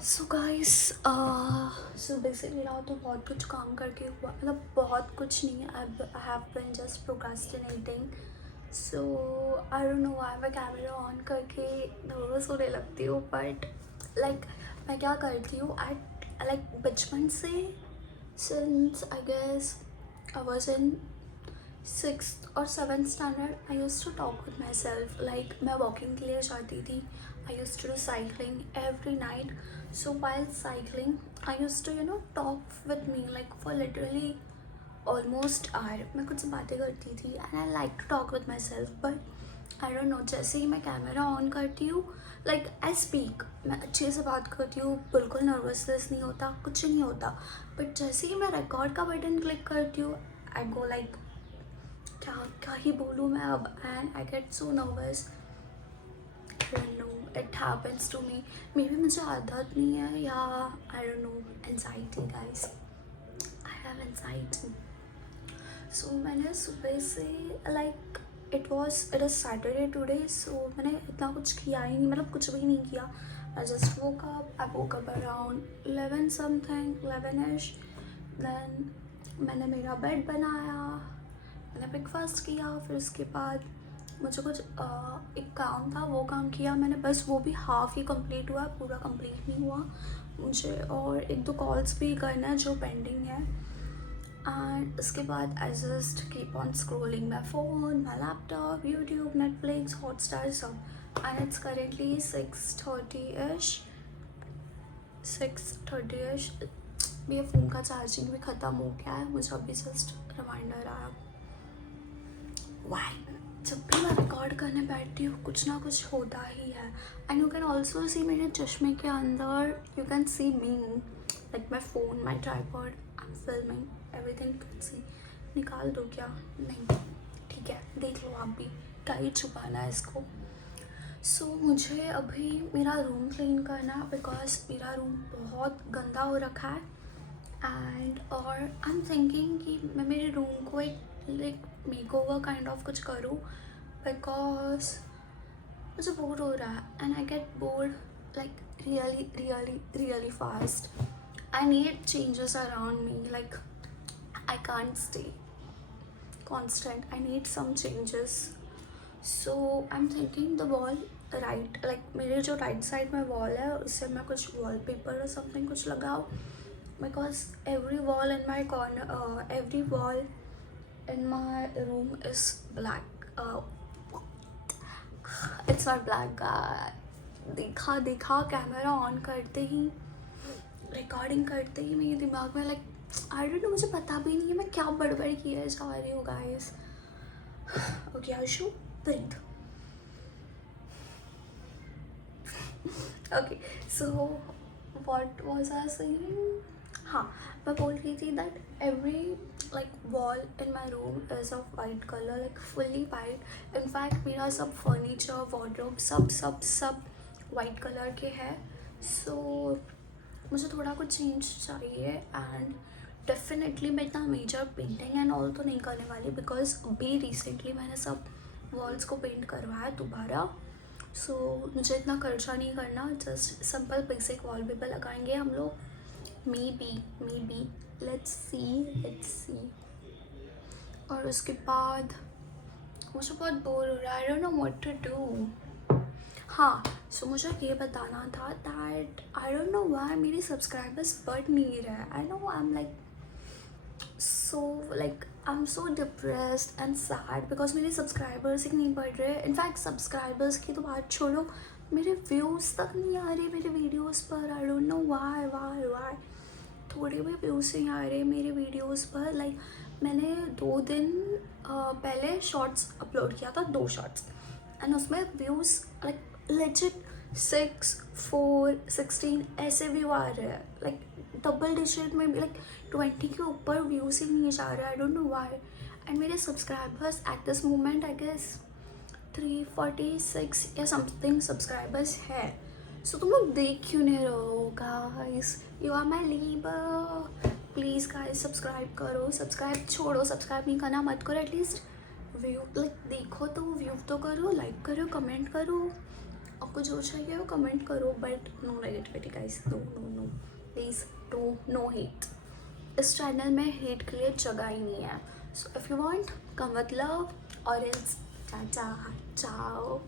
So guys so basically रात तो बहुत कुछ काम करके हुआ, मतलब बहुत कुछ नहीं। I have been just procrastinating. So I don't know why मैं कैमरा ऑन करके नर्वस होने लगती हूँ, बट लाइक मैं क्या करती हूँ एट लाइक बचपन से, since I guess I was in 6th और 7th standard, I use to talk with myself. Like मैं वॉकिंग के लिए जाती थी, I use to do cycling every night. So while cycling, I used to talk with me like for literally almost hour. मैं कुछ बातें करती थी and I like to talk with myself, but I don't know, जैसे ही मैं camera on करती हूँ like I speak, मैं अच्छे से बात करती हूँ, बिल्कुल नर्वसनेस नहीं होता, कुछ नहीं होता. बट जैसे ही मैं रिकॉर्ड का बटन क्लिक करती हूँ, आई गो लाइक क्या क्या ही बोलूँ मैं अब, and I get so nervous. I don't know, it happens to me. Maybe मुझे आदत नहीं है, या I don't know, anxiety guys. I have anxiety. So मैंने सुबह से like it is Saturday today, so मैंने इतना कुछ किया ही नहीं, मतलब कुछ भी नहीं किया. I just woke up. I woke up around 11 something, 11ish. Then मैंने मेरा बेड बनाया, मैंने ब्रेकफास्ट किया, फिर उसके बाद मुझे कुछ एक काम था, वो काम किया मैंने, बस वो भी हाफ ही कंप्लीट हुआ, पूरा कंप्लीट नहीं हुआ मुझे, और एक दो कॉल्स भी करना है जो पेंडिंग है. एंड उसके बाद I just keep on scrolling my phone, my laptop, YouTube, Netflix, Hotstar, सब. And it's currently 6:30ish. मेरे फ़ोन का चार्जिंग भी ख़त्म हो गया है, मुझे अभी जस्ट रिमाइंडर आया. वाई जब भी मैं रिकॉर्ड करने बैठती हूँ कुछ ना कुछ होता ही है. And you can also see मेरे चश्मे के अंदर, you can see me, like my phone, my tripod, I am filming everything. Can see. निकाल दो क्या? नहीं, ठीक है, देख लो आप भी, क्या ही छुपाना है इसको. सो मुझे अभी मेरा रूम क्लीन करना है, बिकॉज मेरा रूम बहुत गंदा हो रखा है. एंड और आई एम थिंकिंग कि मैं मेरे रूम को एक like make over kind of कुछ करूँ, बिकॉज मुझे बोर हो रहा है, and I get bored like really fast. I need changes around me, like I can't stay constant, I need some changes. So I'm thinking the wall right, like मेरे जो right side में wall है उससे मैं कुछ wallpaper और something कुछ लगाऊँ, because every wall in my corner, every wall in my room is black. It's not black. देखा कैमरा ऑन करते ही, रिकॉर्डिंग करते ही मेरे दिमाग में लाइक आई डोंट नो, मुझे पता भी नहीं है मैं क्या बड़बड़ किए जा रही हूँ guys. Okay Ashu, breathe. Okay, so what was I saying. हाँ, मैं बोल रही थी that every like wall in my room is of white colour, like fully white. In fact मेरा सब फर्नीचर, वार्डरोब, सब वाइट कलर के है. सो मुझे थोड़ा कुछ चेंज चाहिए, एंड डेफिनेटली मैं इतना मेजर पेंटिंग एंड ऑल तो नहीं करने वाली, बिकॉज अभी रिसेंटली मैंने सब वॉल्स को पेंट करवाया दोबारा. सो मुझे इतना खर्चा नहीं करना, जस्ट सिंपल बेसिक वॉलपेपर लगाएंगे हम लोग. Maybe let's see. और उसके बाद मुझे बहुत बोर हो रहा है, I don't know what to do. हाँ, सो मुझे ये बताना था that I don't know why मेरी सब्सक्राइबर्स बढ़ नहीं रहे. I know I am like I'm so depressed and sad because मेरे सब्सक्राइबर्स ही नहीं बढ़ रहे. इनफैक्ट सब्सक्राइबर्स की तो बात छोड़ो, मेरे व्यूज़ तक नहीं आ रहे मेरे वीडियोस पर. आई डोंट नो वाई थोड़े भी व्यूज़ नहीं आ रहे मेरे वीडियोस पर. लाइक मैंने 2 दिन पहले शॉर्ट्स अपलोड किया था, 2 शॉर्ट्स, एंड उसमें व्यूज़ लाइक लेजिट 6, 4, 16 ऐसे व्यू आ रहे हैं. लाइक डबल डिजिट में भी, लाइक 20 के ऊपर व्यूज़ ही नहीं जा रहे. I don't know why. And मेरे subscribers at this moment I guess 346 या समथिंग सब्सक्राइबर्स है. सो तुम लोग देख क्यों नहीं रहो गाइस? यू आर माई लीबर. प्लीज़ गाइस सब्सक्राइब करो. सब्सक्राइब छोड़ो, सब्सक्राइब नहीं करना मत करो, एटलीस्ट व्यू लाइक देखो तो व्यू तो करो, लाइक करो, कमेंट करो. आपको जो चाहिए वो कमेंट करो, but no negativity guys, no no no, please do no hate. इस चैनल में हेट के लिए जगह ही नहीं है। So if you want come with love और इल्स चाचा चाओ।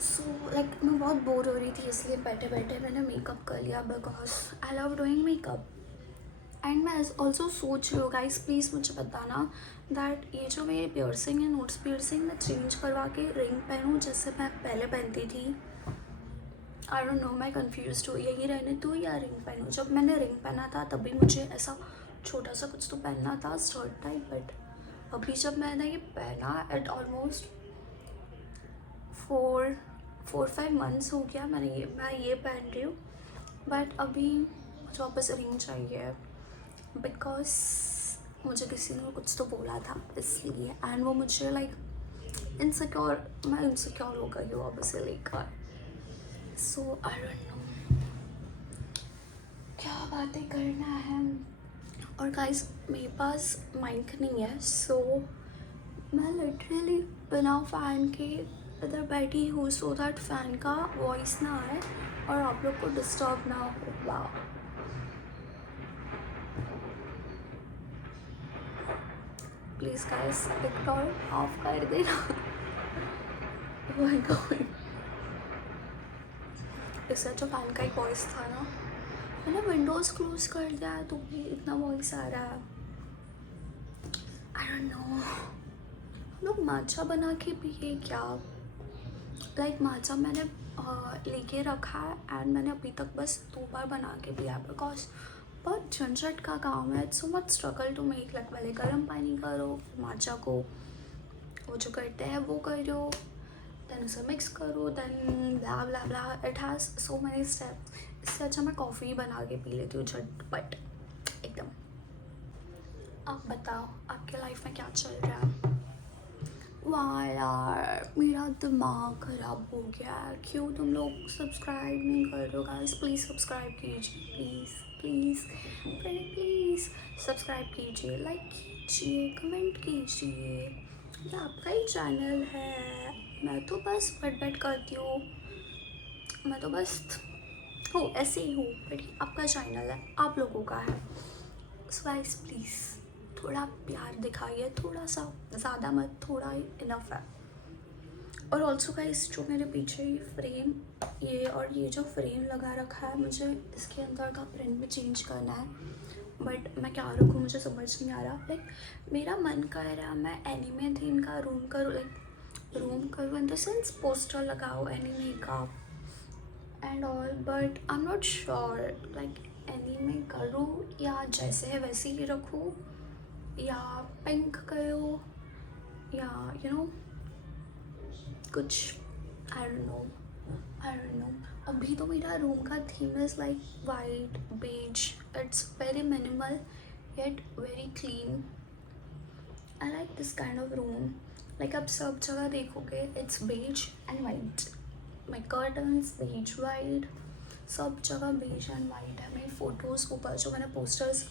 सो लाइक मैं बहुत बोर हो रही थी, इसलिए बैठे बैठे मैंने मेकअप कर लिया because I love doing makeup. And मैं ऑल्सो सोच रही हूँ गाइस, प्लीज़ मुझे बताना दैट ये जो मेरी पियर्सिंग है, नोट्स पियर्सिंग, मैं चेंज करवा के रिंग पहनूँ जैसे मैं पहले पहनती थी। आई डोंट नो, मैं कन्फ्यूज हूँ, यही रहने दूँ या रिंग पहनूँ। जब मैंने रिंग पहना था तभी मुझे ऐसा छोटा सा कुछ तो पहनना था, स्कर्ट टाइप, बट अभी जब मैंने ये पहना एट ऑलमोस्ट 4-5 मंथ्स हो गया मैं ये पहन रही हूँ, बट अभी मुझे वापस रिंग चाहिए बिकॉज मुझे किसी ने कुछ तो बोला था इसलिए, एंड वो मुझे लाइक मैं इनसिक्योर हो गई हूँ अब इसे लेकर। सो आई डोंट नो क्या बातें करना है। और गाइस मेरे पास माइक नहीं है, सो मैं लिटरली बिना फ़ैन के इधर बैठी हूँ सो दैट फ़ैन का वॉइस ना आए और आप लोग को डिस्टर्ब ना हो। वाह, प्लीज़ गाइस इग्नोर ऑफ कर देना। Oh my God, इससे जो फ़ैन का एक वॉइस था ना, मैंने विंडोज़ क्लोज कर दिया है तो भी इतना वॉइस आ रहा है। आई डोंट नो, लोग माचा बना के पिए क्या? लाइक माचा मैंने लेके रखा है एंड मैंने अभी तक बस 2 बार बना के पिया बिकॉज बहुत झंझट का काम है। It's so much struggle to make, like पहले गर्म पानी करो, माचा को वो जो करते हैं वो करो, देन उसे मिक्स करो, then blah blah blah, it has so many steps. इससे अच्छा मैं कॉफ़ी बना के पी लेती हूँ झटपट एकदम। आप बताओ आपके लाइफ में क्या चल रहा है? वाह यार, मेरा दिमाग ख़राब हो गया है, क्यों तुम लोग सब्सक्राइब नहीं कर रहे हो गाइस? प्लीज़ सब्सक्राइब कीजिए, प्लीज़ प्लीज़ प्लीज़ सब्सक्राइब कीजिए, लाइक कीजिए, कमेंट कीजिए। ये आपका ही चैनल है, मैं तो बस बट करती हूँ, मैं तो बस हूँ, ऐसे ही हूँ, बट ये आपका चैनल है, आप लोगों का है। सो गाइस प्लीज़ थोड़ा प्यार दिखाइए, थोड़ा सा, ज़्यादा मत, थोड़ा ही इनफ है। और ऑल्सो गाइस जो मेरे पीछे ये फ्रेम, ये जो फ्रेम लगा रखा है, मुझे इसके अंदर का प्रिंट भी चेंज करना है, बट मैं क्या रखूँ मुझे समझ नहीं आ रहा। लाइक मेरा मन कर रहा है मैं एनीमे थीम का रूम करूँ, लाइक रूम करूँ इन द सेंस पोस्टर लगाओ एनीमे का and all, but I am not sure like anime करूँ या जैसे है वैसे ही रखूँ या पिंक करो या यू नो कुछ, आई डोंट नो। अभी तो मेरा रूम का theme is like white beige, it's very minimal yet very clean. I like this kind of room. Like आप सब जगह देखोगे it's beige and white, my curtains beige white, सब जगह बेज एंड वाइट है। मेरी फ़ोटोज़ ऊपर जो मैंने पोस्टर्स,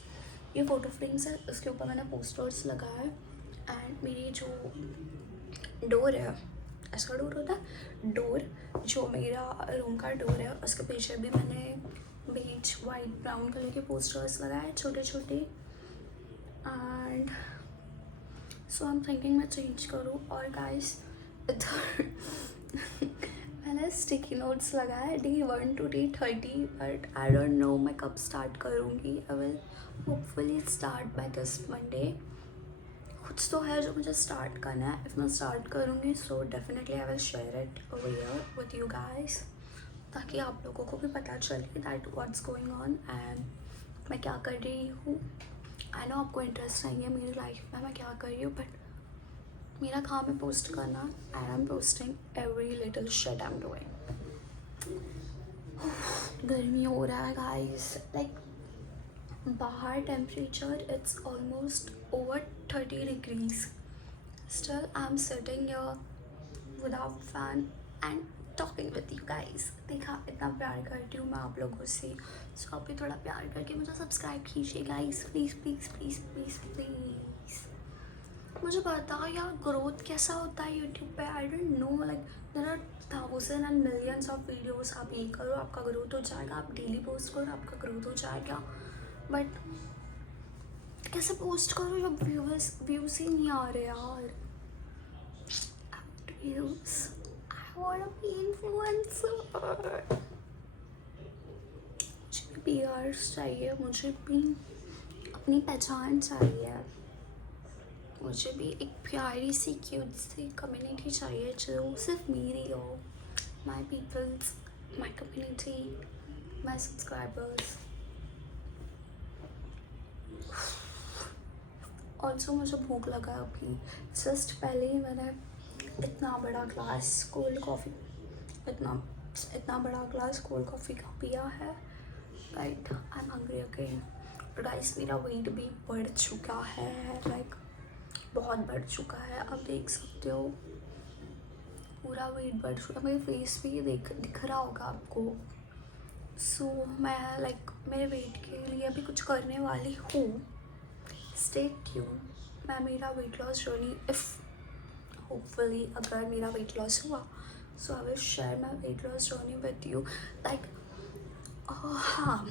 ये फ़ोटो फ्रेम्स है, उसके ऊपर मैंने पोस्टर्स लगाए एंड मेरी जो डोर है, ऐसा डोर होता है, डोर जो मेरा रूम का डोर है उसके पीछे भी मैंने बेज वाइट ब्राउन कलर के पोस्टर्स लगाए छोटे छोटे। And so I am thinking मैं चेंज करूँ। और गाइस इधर मैंने स्टिकी नोट्स लगाए Day 1 to Day 30, but I don't no मैं कब स्टार्ट करूँगी। I will hopefully start by this Monday. कुछ तो है जो मुझे स्टार्ट करना है, इफ़ मैं स्टार्ट करूँगी so definitely I will share it over here with you guys, ताकि आप लोगों को भी पता चले that what's going on and मैं क्या कर रही हूँ। आई नो आपको इंटरेस्ट नहीं है मेरी लाइफ में मैं क्या कर रही हूँ, बट मेरा काम है पोस्ट करना and I am posting every little shit I am doing. गर्मी हो रहा है गाइस, लाइक बाहर temperature it's almost over 30 degrees, still I'm sitting here without fan and talking with you guys। देखा इतना प्यार करती हूँ मैं आप लोगों से, सो आप भी थोड़ा प्यार करके मुझे सब्सक्राइब कीजिए guys, please please please please please. मुझे बता यार ग्रोथ कैसा होता है यूट्यूब पे, I don't know, like there are thousand and millions of videos, आप ये करो आपका ग्रोथ हो जाएगा, आप डेली पोस्ट करो आपका ग्रोथ हो जाएगा, बट कैसे पोस्ट करो जब व्यूज ही नहीं आ रहे यार। Views, I want be influencer, मुझे भी पीआर्स चाहिए, मुझे भी अपनी पहचान चाहिए, मुझे भी एक प्यारी सी क्यूट सी कम्युनिटी चाहिए जो सिर्फ मेरी हो, my peoples, my community, my subscribers. Also मुझे भूख लगा है अभी, जस्ट पहले ही मैंने इतना बड़ा ग्लास कोल्ड कॉफ़ी, इतना बड़ा ग्लास कोल्ड कॉफ़ी का पिया है, right. I am hungry again. Guys मेरा वेट भी बढ़ चुका है, लाइक बहुत बढ़ चुका है, आप देख सकते हो पूरा वेट बढ़ चुका है, मेरे फेस पे दिख रहा होगा आपको। सो मैं लाइक मेरे वेट के लिए अभी कुछ करने वाली हूँ, स्टे ट्यून। मैं मेरा weight loss journey, if hopefully अगर मेरा वेट लॉस हुआ, so I will share my weight loss journey with you, like हाँ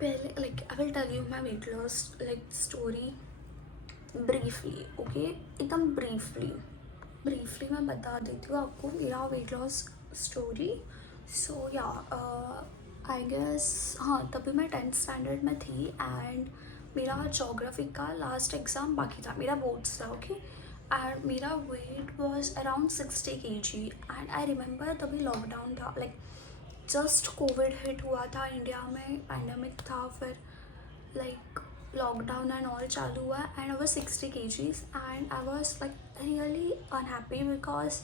पहले like I will tell you my weight loss like story briefly, okay, एकदम briefly मैं बता देती हूँ आपको मेरा वेट लॉस स्टोरी। सो या आई गेस हाँ तभी मैं 10th स्टैंडर्ड में थी एंड मेरा जोग्राफी का लास्ट एग्ज़ाम बाकी था, मेरा बोर्ड्स था, ओके, एंड मेरा wait was around 60 kg and I remember तभी लॉकडाउन था, लाइक जस्ट कोविड हिट हुआ था इंडिया में, पैंडमिक था, फिर लाइक लॉकडाउन एंड ऑल चालू हुआ and I was 60 kgs and I was like really unhappy because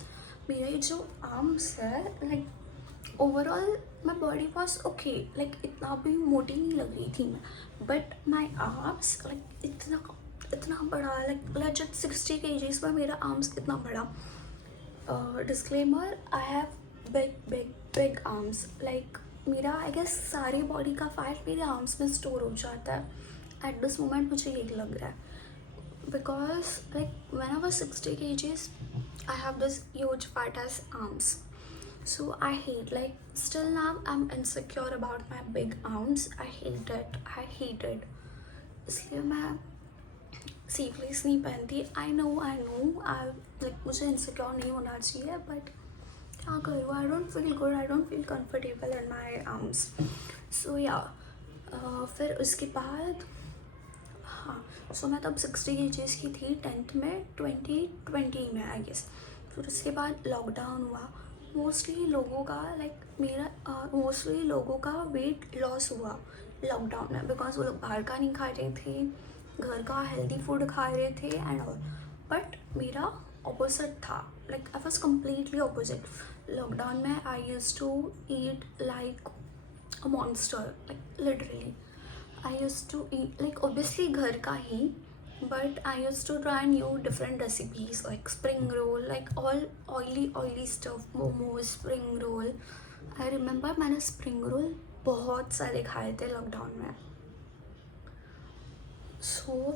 मेरे जो आर्म्स है like overall my body was okay, like इतना भी मोटी नहीं लग रही थी मैं, बट माई आर्म्स लाइक इतना बड़ा, लाइक लेजिट 60 kgs पर मेरा आर्म्स इतना बड़ा। Disclaimer, I have big arms, like मेरा आई गेस सारी बॉडी का फैट मेरे आर्म्स में स्टोर हो जाता है एट दिस मोमेंट, मुझे ये लग रहा है because like when I was 60 kgs I have this huge fat edge arms, so I hate, like still now I'm insecure about my big arms, I hate it, इसलिए मैं sleeveless नहीं पहनती। I know I like मुझे insecure नहीं होना चाहिए, but क्या करूँ, I don't feel good, I don't feel comfortable in my arms. So या फिर उसके बाद हाँ, सो मैं तब 60 kgs की थी 10th में 2020 में आई गेस। फिर उसके बाद लॉकडाउन हुआ, मोस्टली लोगों का लाइक मेरा मोस्टली लोगों का वेट लॉस हुआ लॉकडाउन में बिकॉज वो लोग बाहर का नहीं खा रहे थे, घर का हेल्दी फूड खा रहे थे एंड ऑल, बट मेरा ऑपोजिट था, like I was completely opposite. Lockdown में I use to eat like a monster, like literally I use to eat like obviously घर का ही, but I used to try new different recipes like spring roll, like all oily stuff, momos, spring roll. I remember मैंने spring roll बहुत सारे खाए थे lockdown में। So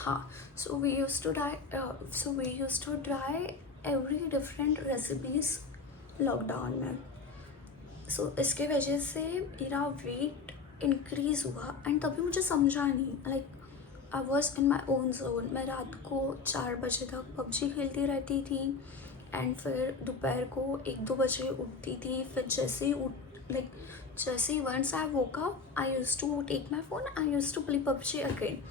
हाँ, so we used to try every different recipes lockdown में। So इसके वजह से मेरा वेट इंक्रीज़ हुआ एंड तभी मुझे समझा नहीं, like I was in my own zone. मैं रात को 4 बजे तक पबजी खेलती रहती थी एंड फिर दोपहर को 1-2 बजे उठती थी, फिर जैसे ही once I woke up I use to take my phone, I use to play PUBG again.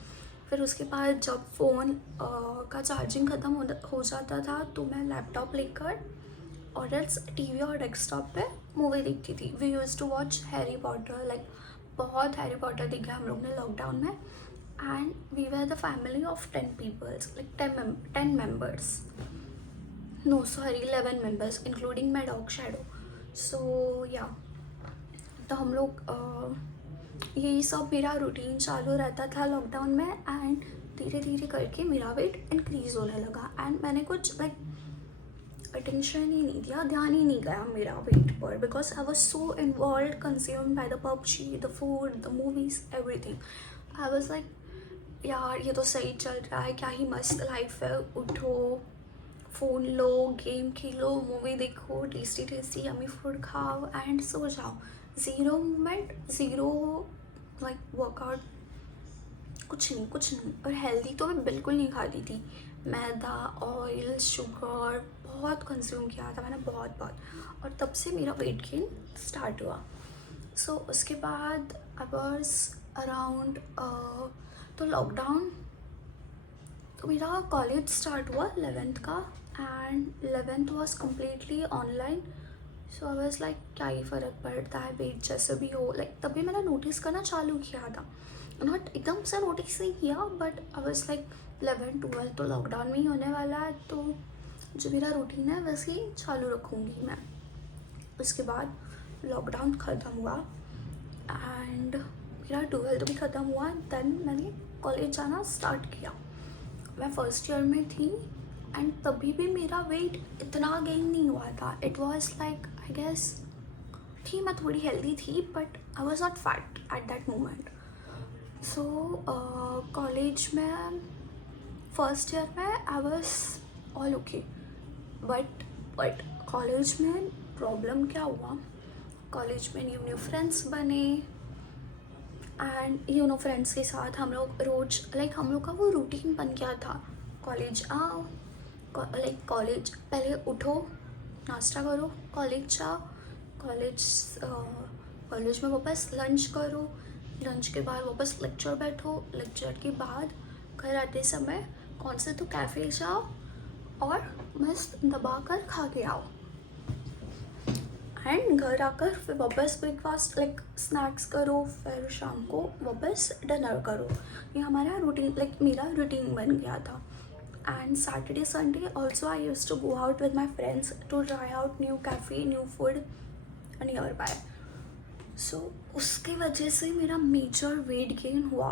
फिर उसके बाद जब फ़ोन का चार्जिंग ख़त्म हो जाता था तो मैं लैपटॉप लेकर और एल्स टीवी और डेस्कटॉप पे मूवी देखती थी। We use to watch Harry Potter, like बहुत हैरी पॉटर देखा हम लोग ने लॉकडाउन में and we were the family of 10 people, like 10 members, no sorry 11 members including my dog Shadow. So yeah, तो हम लोग यही सब मेरा रूटीन चालू रहता था लॉकडाउन में एंड धीरे धीरे करके मेरा वेट इंक्रीज़ होने लगा एंड मैंने कुछ लाइक अटेंशन ही नहीं दिया, ध्यान ही नहीं गया मेरा वेट पर because I was so involve consumed by the PUBG, the food, the movies, everything. I was like यार ये तो सही चल रहा है, क्या ही मस्त लाइफ है, उठो, फ़ोन लो, गेम खेलो, मूवी देखो, टेस्टी टेस्टी यम्मी फूड खाओ एंड सो जाओ। Zero movement, zero like workout, कुछ नहीं कुछ नहीं। और हेल्दी तो मैं बिल्कुल नहीं खाती थी, मैदा, ऑयल, शुगर बहुत कंज्यूम किया था मैंने, बहुत बहुत। और तब से मेरा वेट गेन स्टार्ट हुआ। सो उसके बाद आई वॉज अराउंड, तो लॉकडाउन, तो मेरा कॉलेज स्टार्ट हुआ 11th का, and 11th was completely online. So I was like क्या ही फ़र्क पड़ता है, वेट जैसे भी हो। लाइक तभी मैंने नोटिस करना चालू किया था, नॉट एकदम से नोटिस नहीं किया, बट आई वॉज लाइक 11 12 तो लॉकडाउन में ही होने वाला है, तो जो मेरा रूटीन है वैसे ही चालू रखूँगी मैं। उसके बाद लॉकडाउन ख़त्म हुआ एंड मेरा 12th भी ख़त्म हुआ, देन मैंने कॉलेज जाना स्टार्ट किया। मैं फर्स्ट ईयर में थी एंड तभी भी मेरा वेट इतना गेन नहीं हुआ था। It was like I guess, थी मैं थोड़ी हेल्दी थी, but I was not fat at that moment. So college में फर्स्ट ईयर में I was all okay, but college में प्रॉब्लम क्या हुआ, कॉलेज में न्यू न्यू फ्रेंड्स बने एंड यू नो फ्रेंड्स के साथ हम लोग रोज लाइक हम लोग का वो रूटीन बन गया था। कॉलेज आओ, लाइक कॉलेज पहले उठो, नाश्ता करो, कॉलेज जाओ, कॉलेज कॉलेज में वापस लंच करो, लंच के बाद वापस लेक्चर बैठो, लेक्चर के बाद घर आते समय कौन से तो कैफ़े जाओ और मस्त दबा कर खा के आओ, एंड घर आकर फिर वापस ब्रेकफास्ट लाइक स्नैक्स करो, फिर शाम को वापस डिनर करो। ये हमारा रूटीन, लाइक मेरा रूटीन बन गया था। And Saturday Sunday also I use to go out with my friends to try out new cafe, new food nearby. So उसकी वजह से मेरा मेजर वेट गेन हुआ।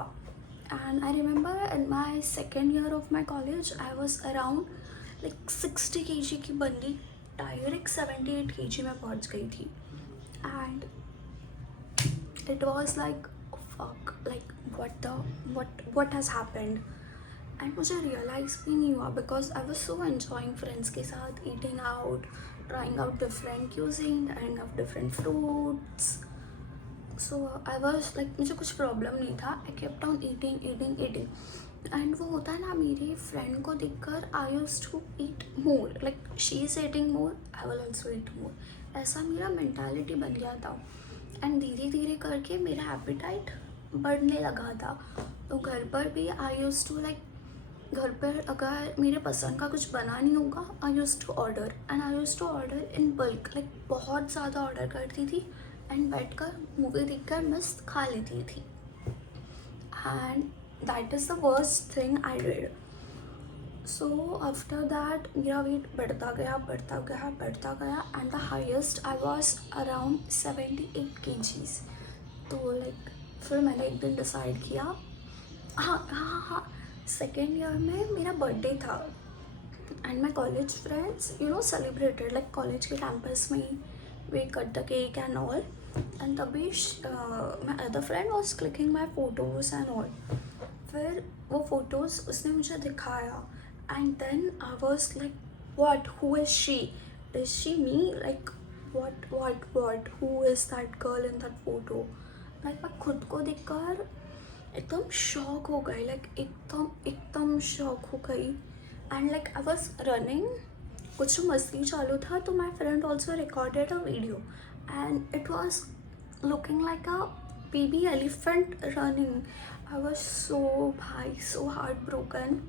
And I remember in my second year of my college I was around like 60 kg की बंदी, direct 78 kg में पहुंच गई थी। And it was like fuck, like what has happened। And मुझे रियलाइज़ भी नहीं हुआ because I was so enjoying friends के साथ, eating out, trying out different cuisine, trying out different fruits. So I was like मुझे कुछ problem नहीं था, I kept on eating eating eating. And वो होता है ना, मेरे फ्रेंड को देखकर I used to eat more, like she is eating more, I will also eat more, ऐसा मेरा मेंटालिटी बन गया था। एंड धीरे धीरे करके मेरा एपेटाइट बढ़ने लगा था। तो घर पर भी आई यूज्ड टू लाइक, घर पर अगर मेरे पसंद का कुछ बना नहीं होगा, I used to order, and I used to order in bulk, like बहुत ज़्यादा ऑर्डर करती थी एंड बैठकर मूवी देखकर मस्त खा लेती थी। And that is the worst thing I did. So after that मेरा वेट बढ़ता गया बढ़ता गया बढ़ता गया, and the highest I was around 78 kgs। तो लाइक फिर मैंने एक दिन डिसाइड किया, हाँ, सेकेंड ईयर में मेरा बर्थडे था and my college friends you know celebrated, like college के कैंपस में ही we cut the cake and all. And तभी my other friend was clicking my photos and all. फिर वो फोटोज़ उसने मुझे दिखाया and then I was like what, who is she, is she me, like what who is that girl in that photo। like मैं खुद को देखकर एकदम शॉक हो गई, लाइक एकदम शॉक हो गई। And like I was running, कुछ मस्ती चालू था, तो my friend also recorded a video and it was looking like a baby elephant running. I was so heart broken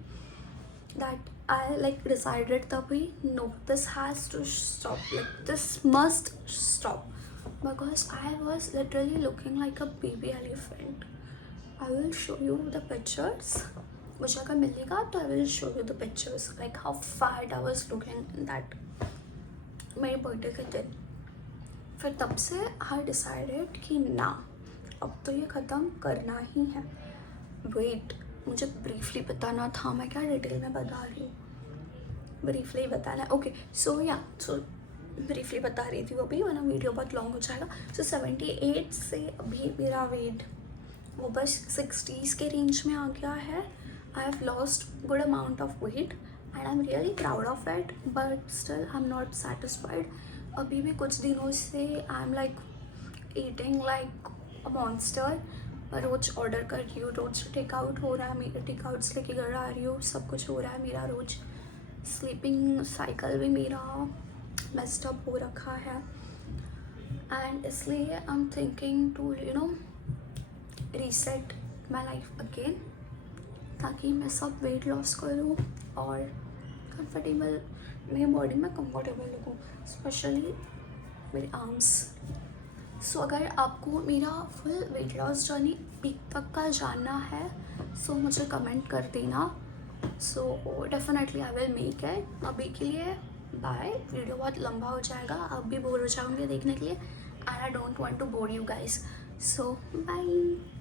that I like decided तभी, no, this has to stop, like this must stop, because I was literally looking like a baby elephant। I will show you the pictures, मुझे अगर मिलेगा तो I will show you the pictures like how fat I was looking in that मेरे birthday के दिन। फिर तब से I decided कि ना, अब तो ये ख़त्म करना ही है। वेट, मुझे ब्रीफली बताना था, मैं क्या डिटेल में बता रही हूँ, ब्रीफली बताना है। ओके, सो ब्रीफली बता रही थी वो भी, वरना वीडियो बहुत लॉन्ग हो जाएगा। सो 78 से अभी मेरा वेट वो बस 60s के रेंज में आ गया है. I have lost good amount of weight and I am really proud of it, but still I am not satisfied. अभी भी कुछ दिनों से I am like eating like a monster. मैं रोज़ ऑर्डर कर रही हूँ, रोज़ टेकआउट हो रहा है, मेरे टेकआउट्स लेके घर आ रही हूँ, सब कुछ हो रहा है मेरा. रोज़ स्लीपिंग साइकिल भी मेरा मेस्ड अप हो रखा है. एंड इसलिए I am thinking to reset my life again, ताकि मैं सब वेट लॉस करूँ और कंफर्टेबल, मेरी बॉडी में कंफर्टेबल लगूँ, स्पेशली मेरे आर्म्स. सो अगर आपको मेरा full wait loss journey peak तक का जानना है, सो मुझे कमेंट कर देना. So definitely I will make it. अभी के लिए बाय. वीडियो बहुत लंबा हो जाएगा, आप भी बोर हो जाओगे देखने के लिए, and I don't want to bore you guys. So bye.